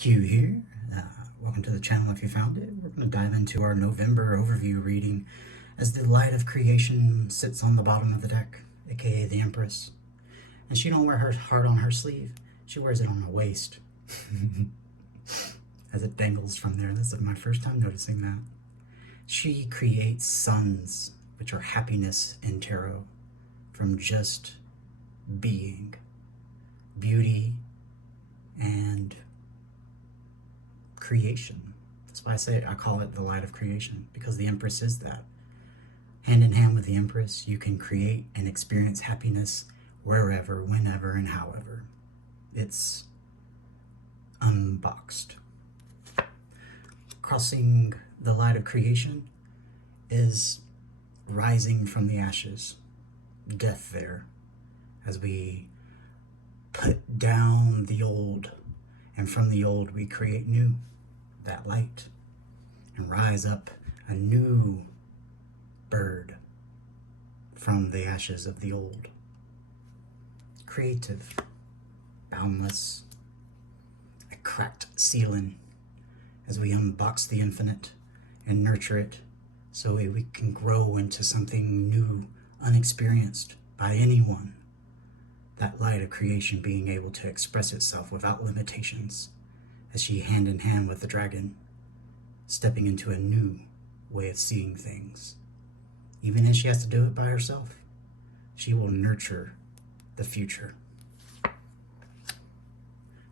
Q here. Welcome to the channel if you found it. We're going to dive into our November overview reading as the light of creation sits on the bottom of the deck, aka the Empress. And she don't wear her heart on her sleeve. She wears it on her waist. As it dangles from there. This is my first time noticing that. She creates suns, which are happiness in tarot, from just being, beauty, and creation. That's why I call it the light of creation, because the Empress is that. Hand in hand with the Empress, you can create and experience happiness wherever, whenever, and however. It's unboxed. Crossing the light of creation is rising from the ashes, death there, as we put down the old, and from the old we create new, that light, and rise up a new bird from the ashes of the old. Creative, boundless, a cracked ceiling as we unbox the infinite and nurture it so we can grow into something new, unexperienced by anyone. That light of creation being able to express itself without limitations, as she hand in hand with the dragon, stepping into a new way of seeing things. Even if she has to do it by herself, she will nurture the future.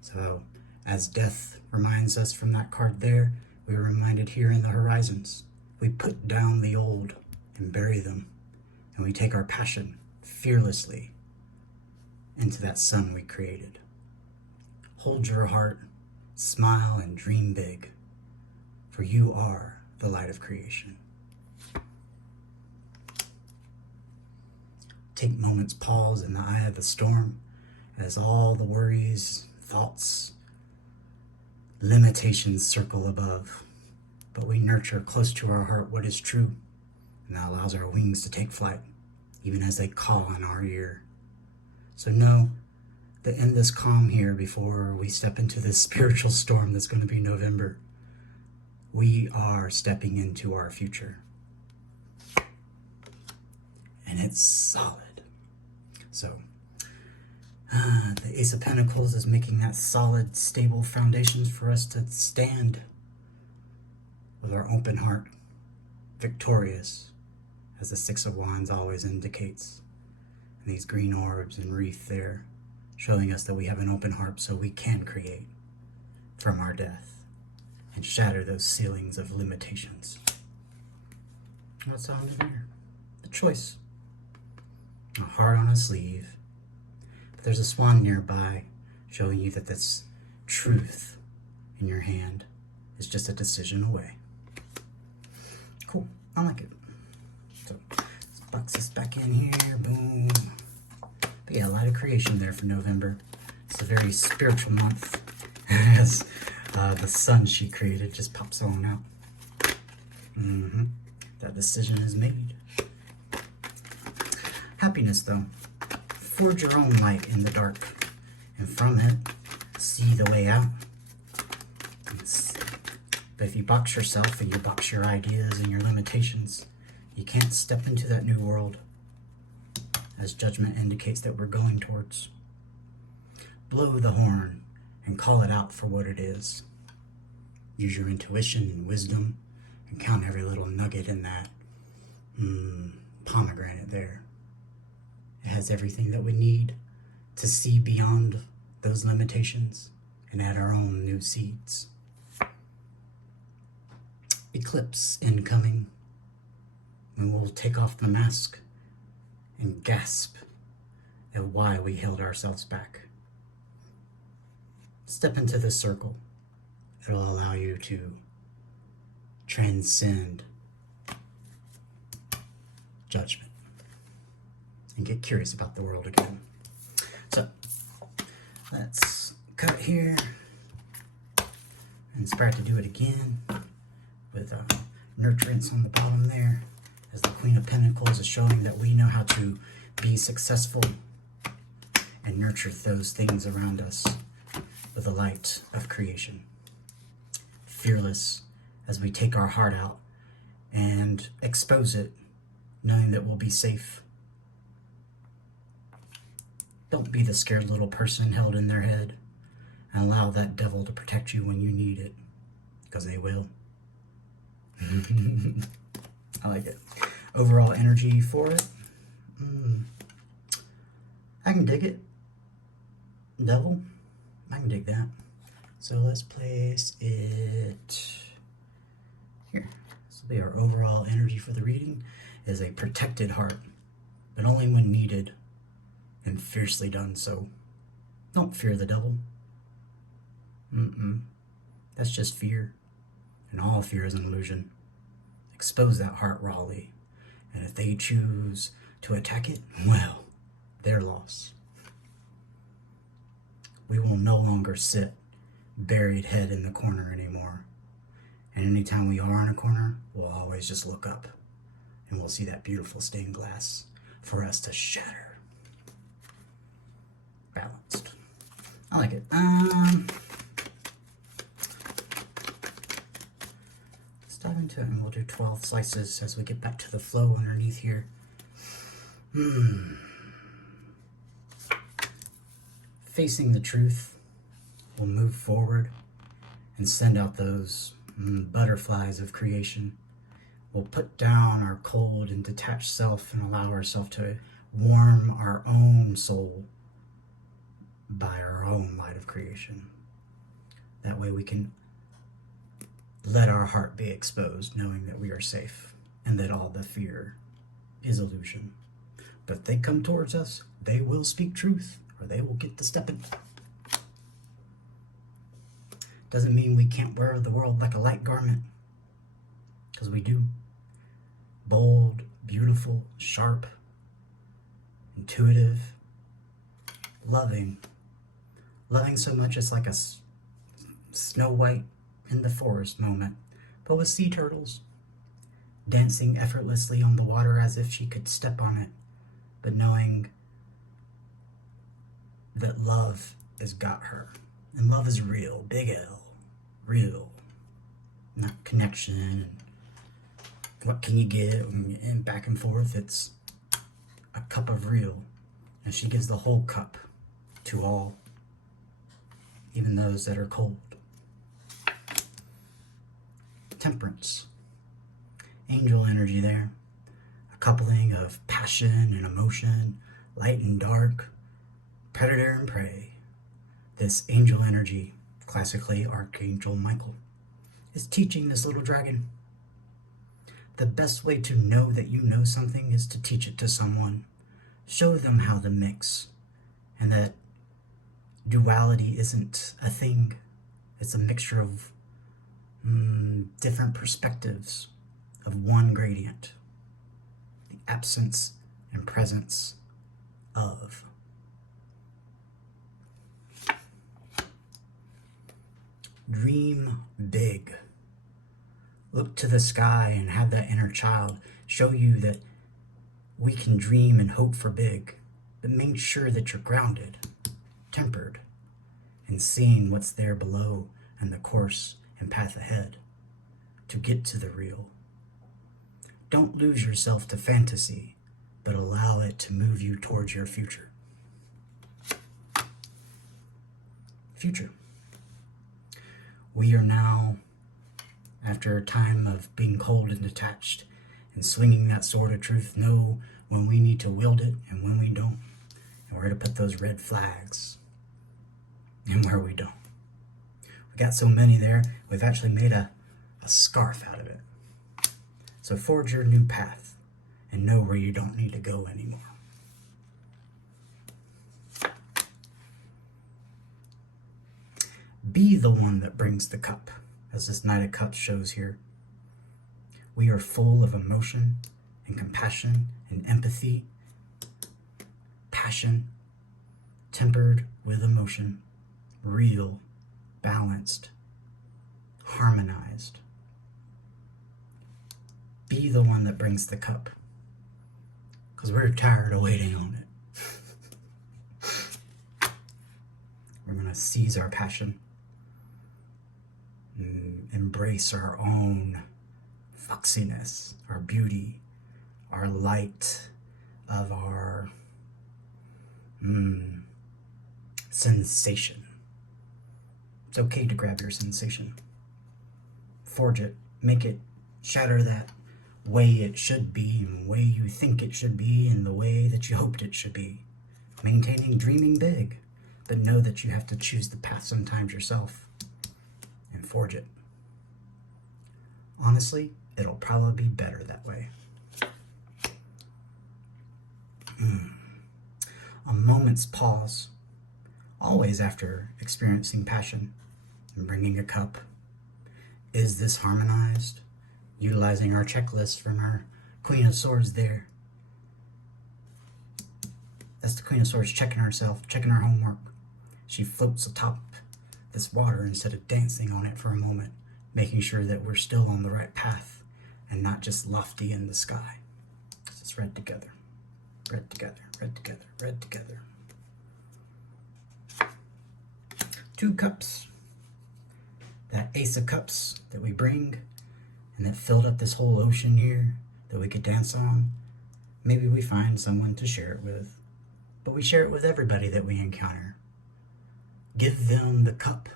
So, as death reminds us from that card there, we are reminded here in the horizons. We put down the old and bury them, and we take our passion fearlessly into that sun we created. Hold your heart, smile, and dream big, for you are the light of creation. Take moments, pause in the eye of the storm, as all the worries, thoughts, limitations circle above. But we nurture close to our heart what is true, and that allows our wings to take flight, even as they call in our ear. So know that in this calm here, before we step into this spiritual storm that's going to be November, we are stepping into our future. And it's solid. So, the Ace of Pentacles is making that solid, stable foundations for us to stand with our open heart, victorious, as the Six of Wands always indicates. And these green orbs and wreath there, showing us that we have an open heart so we can create from our death and shatter those ceilings of limitations. What's on there? The choice. A heart on a sleeve. But there's a swan nearby showing you that this truth in your hand is just a decision away. Cool. I like it. So let's box this back in here. Boom. But yeah, a lot of creation there for November. It's a very spiritual month as the sun she created just pops on out. That decision is made. Happiness, though. Forge your own light in the dark, and from it, see the way out. But if you box yourself and you box your ideas and your limitations, you can't step into that new world, as judgment indicates that we're going towards. Blow the horn and call it out for what it is. Use your intuition and wisdom and count every little nugget in that pomegranate there. It has everything that we need to see beyond those limitations and add our own new seeds. Eclipse incoming, and we'll take off the mask and gasp at why we held ourselves back. Step into this circle. It'll allow you to transcend judgment and get curious about the world again. So let's cut here and start to do it again with nurturance on the bottom there, as the Queen of Pentacles is showing that we know how to be successful and nurture those things around us with the light of creation. fearless as we take our heart out and expose it, knowing that we'll be safe. Don't be the scared little person held in their head, and allow that devil to protect you when you need it, because they will. I like it. Overall energy for it. I can dig it. Devil. I can dig that. So let's place it here. This will be our overall energy for the reading. Is a protected heart, but only when needed and fiercely done so. Don't fear the devil. That's just fear. And all fear is an illusion. Expose that heart rawly. And if they choose to attack it, well, their loss. We will no longer sit buried head in the corner anymore. And anytime we are in a corner, we'll always just look up. And we'll see that beautiful stained glass for us to shatter. Balanced. I like it. Let's dive into it, and we'll do 12 slices as we get back to the flow underneath here. Facing the truth, we'll move forward and send out those butterflies of creation. We'll put down our cold and detached self and allow ourselves to warm our own soul by our own light of creation. That way we can let our heart be exposed, knowing that we are safe and that all the fear is illusion. But if they come towards us, they will speak truth, or they will get to stepping. Doesn't mean we can't wear the world like a light garment, because we do. Bold, beautiful, sharp, intuitive, loving. Loving so much it's like a Snow White in the forest moment, but with sea turtles. Dancing effortlessly on the water as if she could step on it, but knowing that love has got her. And love is real, big L, real. Not connection and what can you get and back and forth. It's a cup of real. And she gives the whole cup to all, even those that are cold. Temperance. Angel energy there. A coupling of passion and emotion, light and dark, predator and prey. This angel energy, classically Archangel Michael, is teaching this little dragon. The best way to know that you know something is to teach it to someone. Show them how to mix, and that duality isn't a thing. It's a mixture of different perspectives of one gradient. The absence and presence of. Dream big. Look to the sky and have that inner child show you that we can dream and hope for big, but make sure that you're grounded, tempered, and seeing what's there below and the course and path ahead to get to the real. Don't lose yourself to fantasy, but allow it to move you towards your future. Future. We are now, after a time of being cold and detached and swinging that sword of truth, know when we need to wield it and when we don't, and where to put those red flags and where we don't. We got so many there, we've actually made a scarf out of it. So forge your new path and know where you don't need to go anymore. Be the one that brings the cup, as this Knight of Cups shows here. We are full of emotion and compassion and empathy, passion, tempered with emotion, real, balanced, harmonized. Be the one that brings the cup, because we're tired of waiting on it. We're going to seize our passion embrace our own foxiness, our beauty, our light of our sensation. It's okay to grab your sensation. Forge it. Make it shatter that way it should be, and the way you think it should be, and the way that you hoped it should be. Maintaining dreaming big, but know that you have to choose the path sometimes yourself and forge it. Honestly, it'll probably be better that way. A moment's pause, always after experiencing passion and bringing a cup. Is this harmonized? Utilizing our checklist from our Queen of Swords there. That's the Queen of Swords checking herself, checking her homework. She floats atop this water instead of dancing on it for a moment, making sure that we're still on the right path and not just lofty in the sky. Let's read together. Read together, read together, read together. 2 cups. That Ace of Cups that we bring and that filled up this whole ocean here that we could dance on. Maybe we find someone to share it with, but we share it with everybody that we encounter. Give them the cup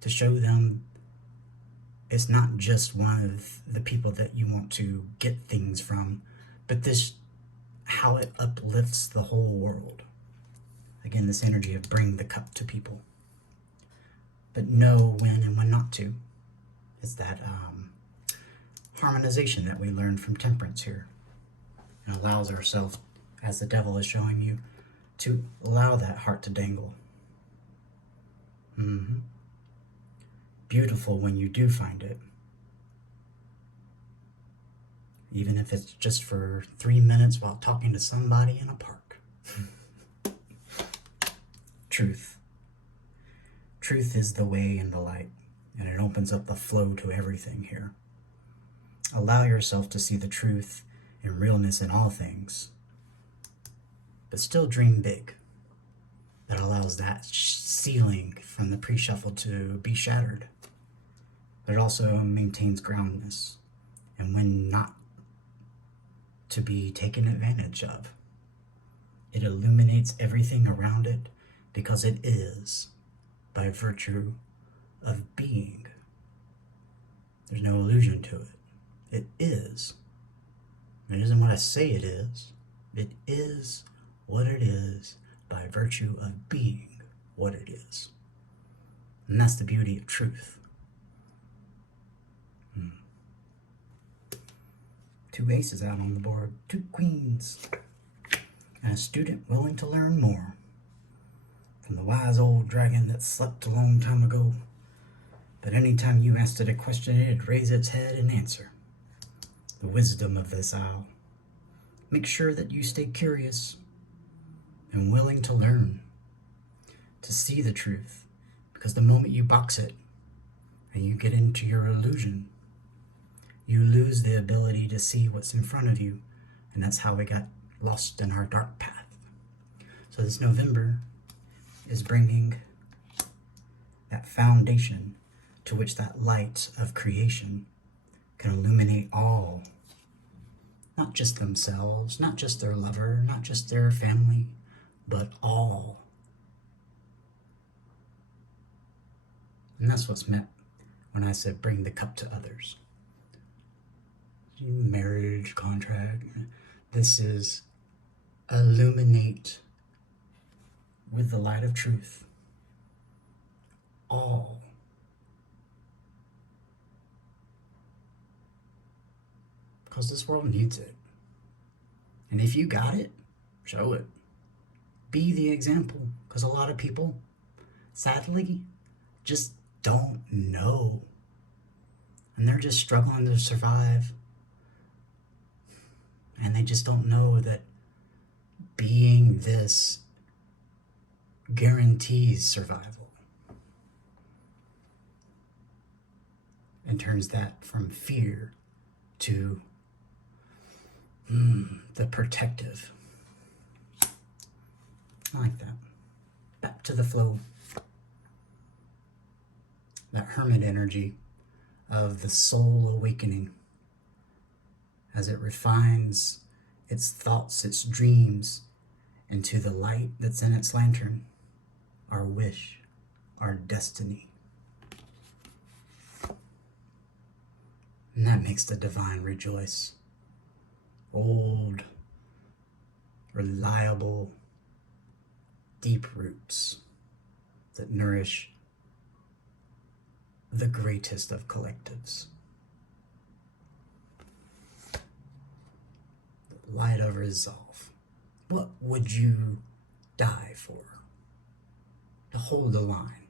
to show them it's not just one of the people that you want to get things from, but this, how it uplifts the whole world. Again, this energy of bring the cup to people, but know when and when not to. It's that harmonization that we learned from temperance here. And allows ourselves, as the devil is showing you, to allow that heart to dangle. Beautiful when you do find it. Even if it's just for 3 minutes while talking to somebody in a park. Truth. Truth is the way and the light, and it opens up the flow to everything here. Allow yourself to see the truth and realness in all things, but still dream big. That allows that ceiling from the pre-shuffle to be shattered, but it also maintains groundness, and when not to be taken advantage of. It illuminates everything around it because it is, by virtue of being. There's no illusion to it. It is. It isn't what I say it is. It is what it is by virtue of being what it is. And that's the beauty of truth. 2 aces out on the board, 2 queens, and a student willing to learn more from the wise old dragon that slept a long time ago. But anytime you asked it a question, it'd raise its head and answer. The wisdom of this owl. Make sure that you stay curious and willing to learn, to see the truth, because the moment you box it and you get into your illusion, you lose the ability to see what's in front of you, and that's how we got lost in our dark path. So this November is bringing that foundation to which that light of creation can illuminate all, not just themselves, not just their lover, not just their family, but all. And that's what's meant when I said bring the cup to others. Marriage, contract, this is illuminate with the light of truth all. Because this world needs it. And if you got it, show it. Be the example. Because a lot of people, sadly, just don't know. And they're just struggling to survive. And they just don't know that being this guarantees survival. And turns that from fear to the protective. I like that. Back to the flow. that hermit energy of the soul awakening as it refines its thoughts, its dreams into the light that's in its lantern, our wish, our destiny. And that makes the divine rejoice. Old, reliable, deep roots that nourish the greatest of collectives. The light of resolve. What would you die for? To hold the line.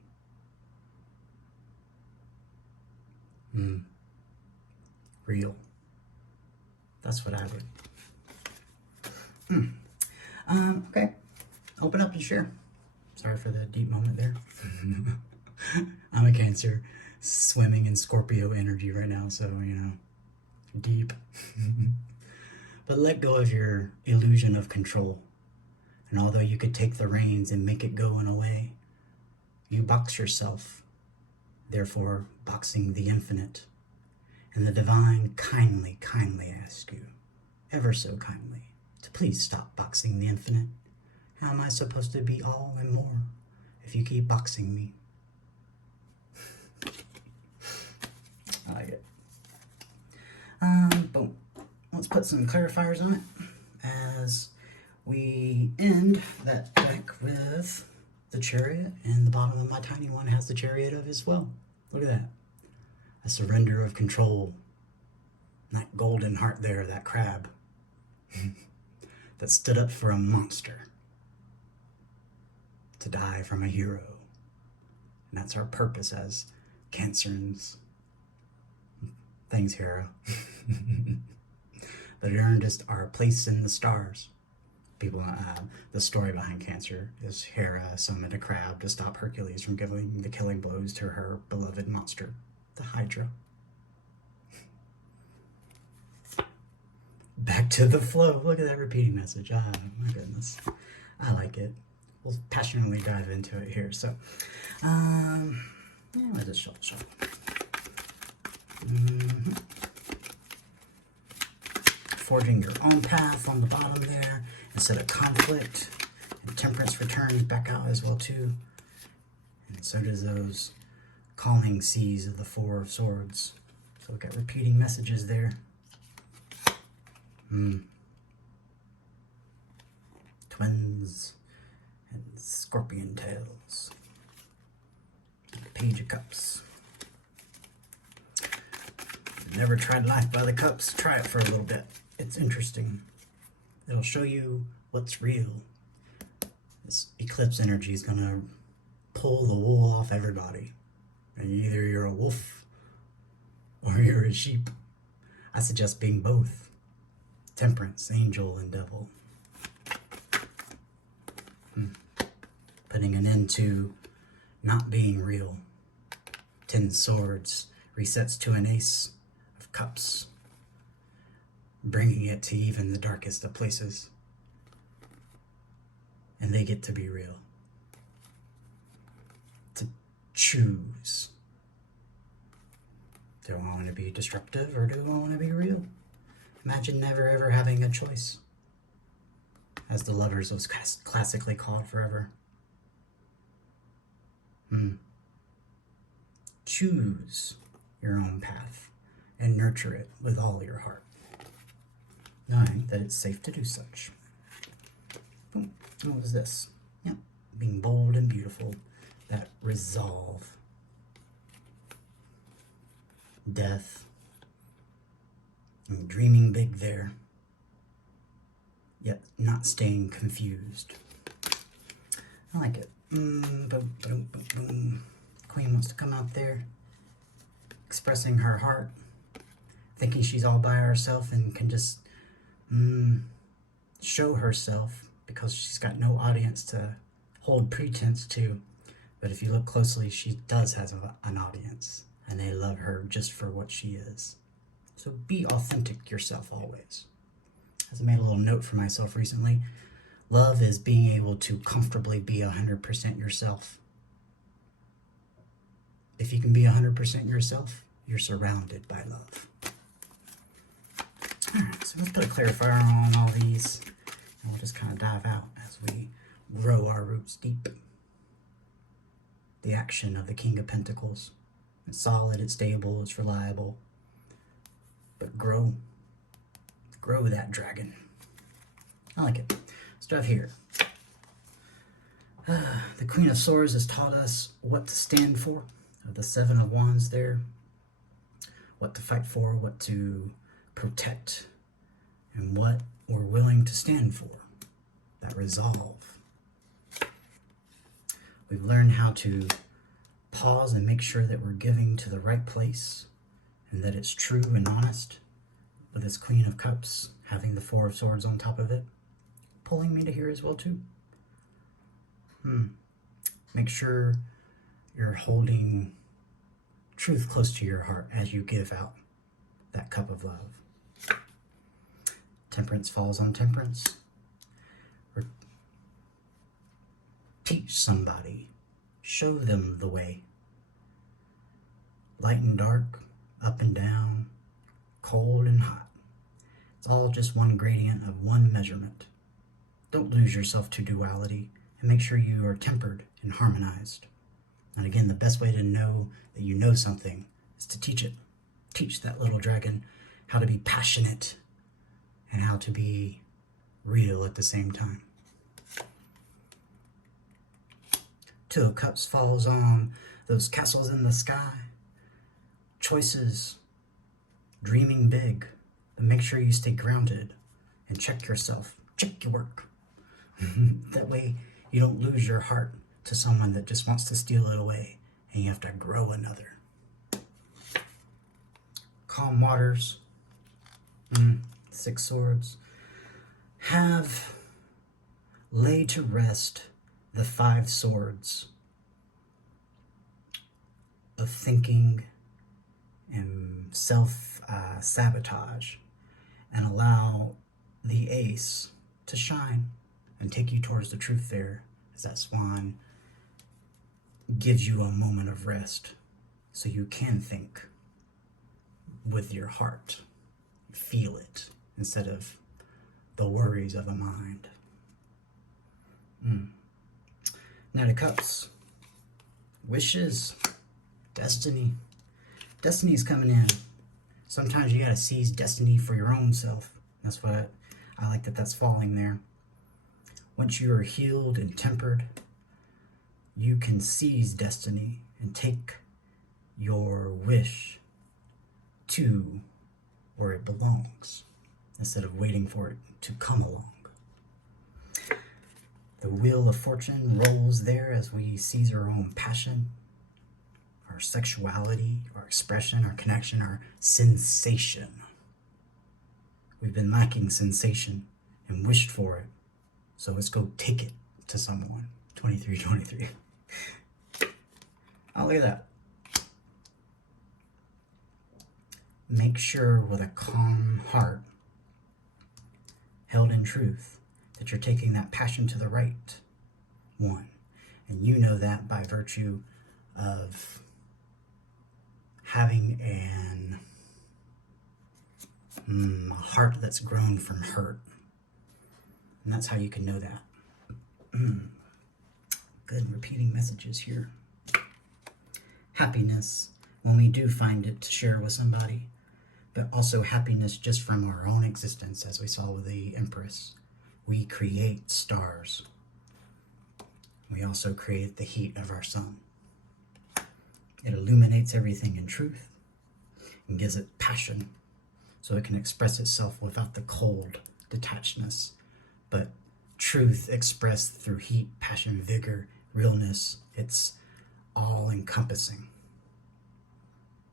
Real. That's what I would. Okay. Open up and share. Sorry for the deep moment there. I'm a Cancer swimming in Scorpio energy right now, so, deep. But let go of your illusion of control. And although you could take the reins and make it go in a way, you box yourself, therefore boxing the infinite. And the divine kindly asks you, ever so kindly, to please stop boxing the infinite. How am I supposed to be all and more if you keep boxing me? I like it. Boom. Let's put some clarifiers on it as we end that deck with the Chariot, and the bottom of my tiny one has the Chariot of as well. Look at that. A surrender of control. That golden heart there, that crab that stood up for a monster to die from a hero. And that's our purpose as Cancerans. Thanks, Hera. But it earned us our place in the stars. People, the story behind Cancer is Hera summoned a crab to stop Hercules from giving the killing blows to her beloved monster, the Hydra. Back to the flow. Look at that repeating message. Ah, my goodness. I like it. We'll passionately dive into it here. So, let's just shuffle. Forging your own path on the bottom there instead of conflict. And Temperance returns back out as well too. And so does those calming seas of the Four of Swords. So we've got repeating messages there. Twins and scorpion tails. Page of Cups. Never tried life by the cups? Try it for a little bit. It's interesting. It'll show you what's real. This eclipse energy is gonna pull the wool off everybody. And either you're a wolf or you're a sheep. I suggest being both. Temperance, angel, and devil. Putting an end to not being real. 10 swords resets to an ace of cups, bringing it to even the darkest of places. And they get to be real. To choose. Do I want to be destructive or do I want to be real? Imagine never ever having a choice. As the Lovers was classically called forever. Choose your own path and nurture it with all your heart, knowing that it's safe to do such. Boom. What was this? Yep. Being bold and beautiful. That resolve. Death. And dreaming big there. Yet not staying confused. I like it. Boom, boom, boom, boom. Queen wants to come out there, expressing her heart, thinking she's all by herself and can just show herself because she's got no audience to hold pretense to. But if you look closely, she does have an audience, and they love her just for what she is. So be authentic yourself always. As I made a little note for myself recently, love is being able to comfortably be 100% yourself. If If you can be 100% yourself, you're surrounded by love. All right, so let's put a clarifier on all these, and we'll just kind of dive out as we grow our roots deep. The action of the King of Pentacles. It's solid, it's stable, it's reliable. But grow that dragon. I like it. Let's dive here. The Queen of Swords has taught us what to stand for. The Seven of Wands there. What to fight for, what to protect, and what we're willing to stand for. That resolve. We've learned how to pause and make sure that we're giving to the right place and that it's true and honest. With this Queen of Cups having the Four of Swords on top of it, pulling me to here as well too. Make sure you're holding truth close to your heart as you give out that cup of love. Temperance falls on temperance. Or teach somebody. Show them the way. Light and dark, up and down, cold and hot. It's all just one gradient of one measurement. Don't lose yourself to duality, and make sure you are tempered and harmonized. And again, the best way to know that you know something is to teach it. Teach that little dragon how to be passionate and how to be real at the same time. Two of Cups falls on those castles in the sky. Choices, dreaming big, but make sure you stay grounded and check yourself, check your work. That way you don't lose your heart to someone that just wants to steal it away and you have to grow another. Calm waters, Six Swords, have laid to rest the Five Swords of thinking and self-sabotage, and allow the Ace to shine and take you towards the truth there, as that swan gives you a moment of rest so you can think with your heart, feel it, instead of the worries of a mind. Knight of Cups, wishes, destiny. Destiny's coming in. Sometimes you gotta seize destiny for your own self. That's what I like that's falling there. Once you are healed and tempered, you can seize destiny and take your wish to where it belongs, instead of waiting for it to come along. The Wheel of Fortune rolls there as we seize our own passion, our sexuality, our expression, our connection, our sensation. We've been lacking sensation and wished for it. So let's go take it to someone. 2323. Oh, look at that. Make sure with a calm heart, held in truth, that you're taking that passion to the right one. And you know that by virtue of having a heart that's grown from hurt. And that's how you can know that. Good repeating messages here. Happiness, when we do find it to share with somebody, but also happiness just from our own existence, as we saw with the Empress. We create stars. We also create the heat of our sun. It illuminates everything in truth and gives it passion so it can express itself without the cold detachedness, but truth expressed through heat, passion, vigor, realness. It's all encompassing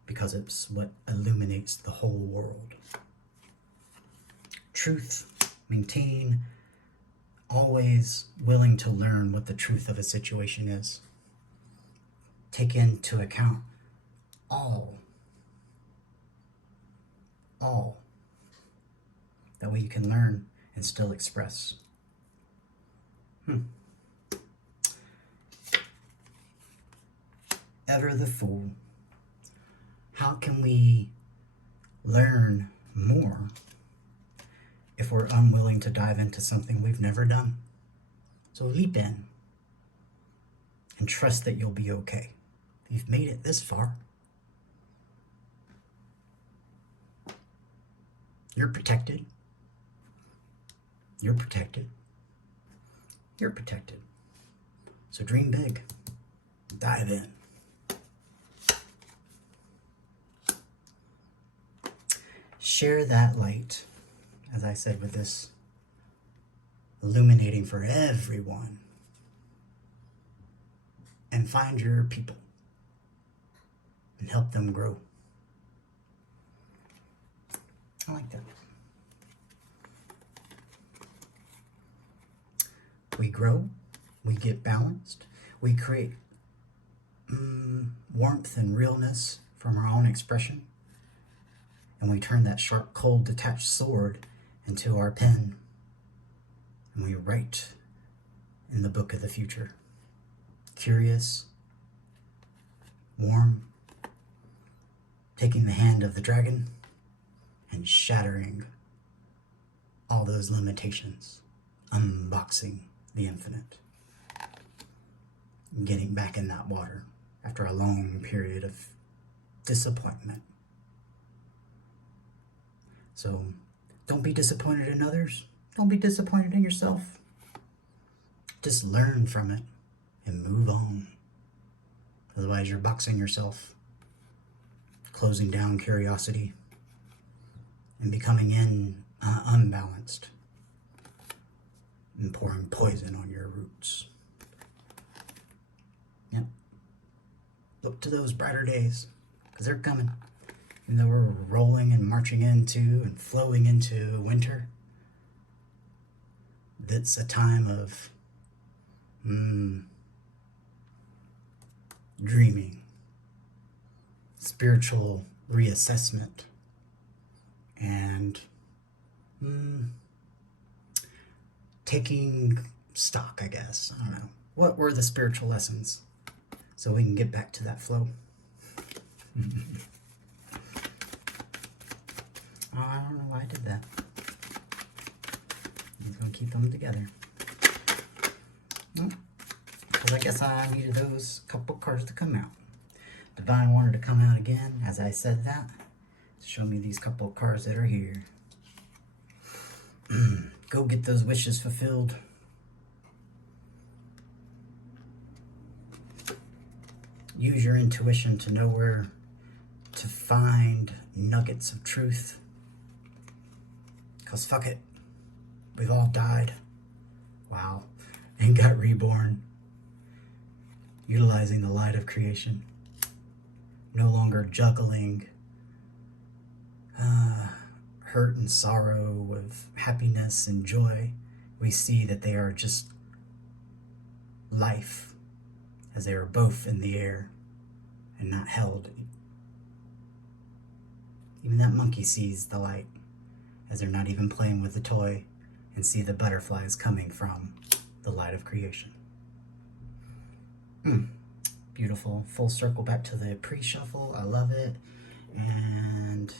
because it's what illuminates the whole world. Truth, maintain, always willing to learn what the truth of a situation is. Take into account all. That way you can learn and still express. Ever the fool, how can we learn more if we're unwilling to dive into something we've never done? So leap in and trust that you'll be okay. If you've made it this far, you're protected. You're protected. You're protected. So dream big. Dive in. Share that light, as I said, with this illuminating for everyone. And find your people and help them grow. I like that. We grow, we get balanced, we create warmth and realness from our own expression, and we turn that sharp, cold, detached sword into our pen, and we write in the book of the future. Curious, warm, taking the hand of the dragon and shattering all those limitations, unboxing the infinite, getting back in that water after a long period of disappointment. So don't be disappointed in others. Don't be disappointed in yourself. Just learn from it and move on. Otherwise, you're boxing yourself, closing down curiosity, and becoming unbalanced, and pouring poison on your roots. Yep. Look to those brighter days, because they're coming. Even though we're rolling and marching into and flowing into winter, that's a time of dreaming, spiritual reassessment, and taking stock, I guess. I don't know. What were the spiritual lessons? So we can get back to that flow. Oh, I don't know why I did that. I'm just going to keep them together. Because I guess I needed those couple cards to come out. Divine wanted to come out again, as I said that. Show me these couple cards that are here. Go get those wishes fulfilled. Use your intuition to know where to find nuggets of truth. Because fuck it. We've all died. Wow. And got reborn. Utilizing the light of creation. No longer juggling hurt and sorrow with happiness and joy. We see that they are just life, as they are both in the air and not held. Even that monkey sees the light, as they're not even playing with the toy, and see the butterflies coming from the light of creation. Beautiful. Full circle back to the pre-shuffle. I love it. And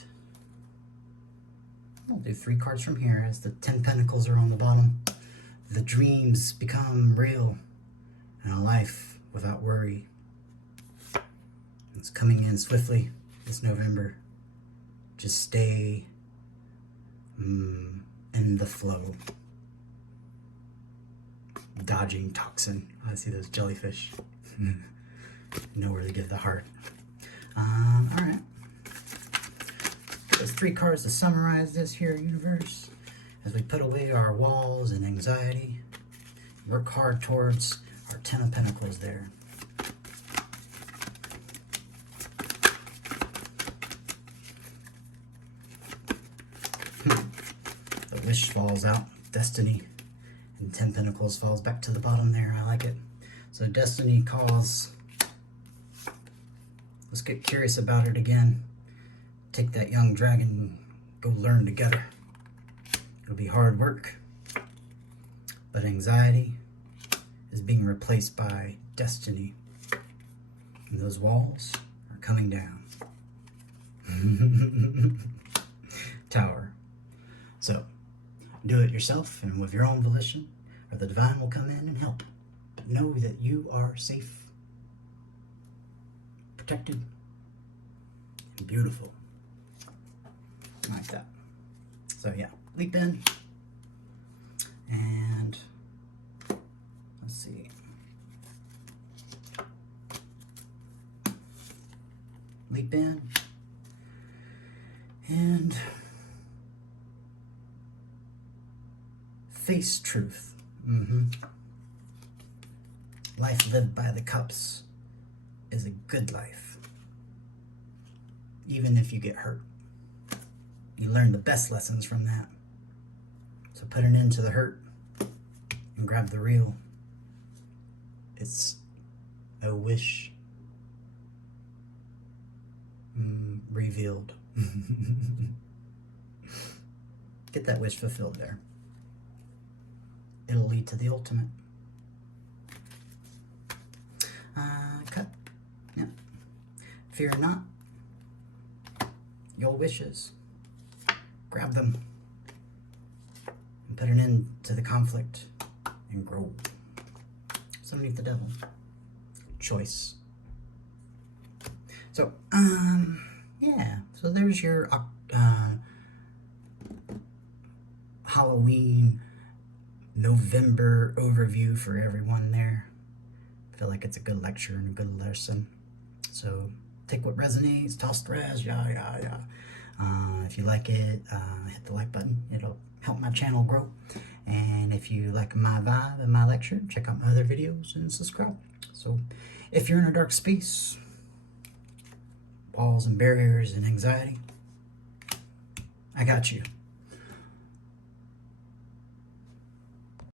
we'll do 3 cards from here as the 10 Pentacles are on the bottom. The dreams become real and a life without worry. It's coming in swiftly this November. Just stay in the flow. Dodging toxin. I see those jellyfish. Know where to give the heart. Alright. There's 3 cards to summarize this here, universe. As we put away our walls and anxiety, work hard towards our 10 of Pentacles there. The wish falls out, destiny, and 10 Pentacles falls back to the bottom there. I like it. So destiny calls. Let's get curious about it again. Take that young dragon, go learn together. It'll be hard work, but anxiety is being replaced by destiny. And those walls are coming down. Tower. So, do it yourself and with your own volition, or the divine will come in and help. But know that you are safe, protected, and beautiful. Like that. So yeah, leap in, and let's see. Leap in, and face truth. Life lived by the cups is a good life. Even if you get hurt, you learn the best lessons from that. So put an end to the hurt and grab the real. It's a wish revealed. Get that wish fulfilled there. It'll lead to the ultimate. Cut. Yeah. Fear not your wishes. Grab them and put an end to the conflict and grow. So meet the devil. Choice. So, yeah. So there's your Halloween November overview for everyone there. I feel like it's a good lecture and a good lesson. So take what resonates, toss the rest, yeah. If you like it, hit the like button. It'll help my channel grow. And if you like my vibe and my lecture, check out my other videos and subscribe. So if you're in a dark space, walls and barriers and anxiety, I got you.